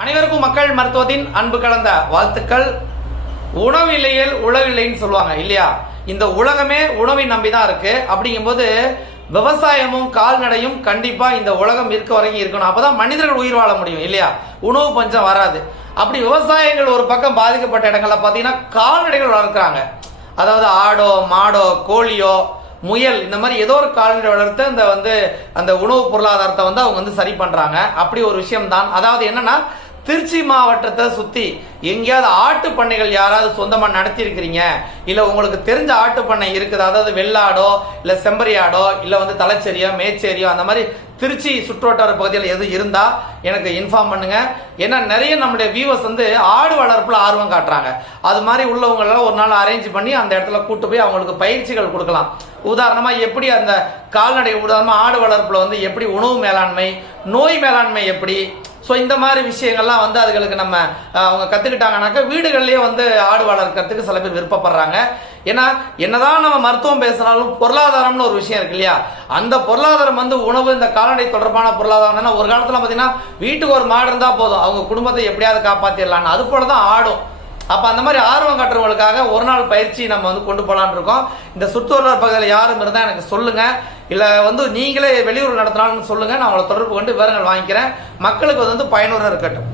அனைவருக்கும் மக்கள் மருத்துவத்தின் அன்பு கலந்த வாழ்த்துக்கள். உணவில்லையில் உலகில்லைன்னு சொல்லுவாங்க இல்லையா? இந்த உலகமே உணவை நம்பிதான் இருக்கு. அப்படிங்கும்போது விவசாயமும் கால்நடையும் கண்டிப்பா இந்த உலகம் இருக்க வரைக்கும் இருக்கணும். அப்பதான் மனிதர்கள் உயிர் வாழ முடியும் இல்லையா? உணவு பஞ்சம் வராது. அப்படி விவசாயங்கள் ஒரு பக்கம் பாதிக்கப்பட்ட இடங்கள்ல பாத்தீங்கன்னா கால்நடைகள் வளர்க்குறாங்க. அதாவது ஆடோ மாடோ கோழியோ முயல் இந்த மாதிரி ஏதோ ஒரு கால்நடை வளர்த்து அந்த உணவு பொருளாதாரத்தை அவங்க சரி பண்றாங்க. அப்படி ஒரு விஷயம் தான். அதாவது என்னன்னா, திருச்சி மாவட்டத்தை சுத்தி எங்கேயாவது ஆட்டு பண்ணைகள் யாராவது சொந்தமா நடத்தி இருக்கிறீங்க, இல்ல உங்களுக்கு தெரிஞ்ச ஆட்டு பண்ணை இருக்குது, அதாவது வெள்ளாடோ இல்ல செம்பரியாடோ இல்ல தலைச்சேரியோ மேச்சேரியோ அந்த மாதிரி திருச்சி சுற்றுவட்டார பகுதியில் எது இருந்தா எனக்கு இன்ஃபார்ம் பண்ணுங்க. ஏன்னா நிறைய நம்முடைய வியூவர்ஸ் ஆடு வளர்ப்புல ஆர்வம் காட்டுறாங்க. அது மாதிரி உள்ளவங்கள ஒரு நாள் அரேஞ்ச் பண்ணி அந்த இடத்துல கூட்டு போய் அவங்களுக்கு பயிற்சிகள் கொடுக்கலாம். உதாரணமா எப்படி அந்த கால்நடை, உதாரணமா ஆடு வளர்ப்புல எப்படி உணவு மேலாண்மை, நோய் மேலாண்மை எப்படி, ஸோ இந்த மாதிரி விஷயங்கள்லாம் அதுகளுக்கு நம்ம அவங்க கத்துக்கிட்டாங்கன்னாக்கா வீடுகள்லயே ஆடு வளர்க்கறதுக்கு சில பேர் விருப்பப்படுறாங்க. ஏன்னா என்னதான் நம்ம மருத்துவம் பேசினாலும் பொருளாதாரம்னு ஒரு விஷயம் இருக்கு இல்லையா? அந்த பொருளாதாரம் உணவு, இந்த கால்நடை தொடர்பான பொருளாதாரம் ஒரு காலத்துல பாத்தீங்கன்னா வீட்டுக்கு ஒரு மாடு இருந்தா போதும், அவங்க குடும்பத்தை எப்படியாவது காப்பாத்திடலான்னு. அது போலதான் ஆடும். அப்ப அந்த மாதிரி ஆர்வம் காட்டுறவங்களுக்காக ஒரு நாள் பயிற்சி நம்ம கொண்டு போலான்னு இருக்கோம். இந்த சுற்றுவட்டார பகுதியில் யாரும் இருந்தா எனக்கு சொல்லுங்க, இல்ல நீங்களே வெளியூர் நடத்தினாலும் சொல்லுங்க. நான் உங்களை தொடர்பு கொண்டு விவரங்கள் வாங்கிக்கிறேன். மக்களுக்கு பயனுள்ள இருக்கட்டும்.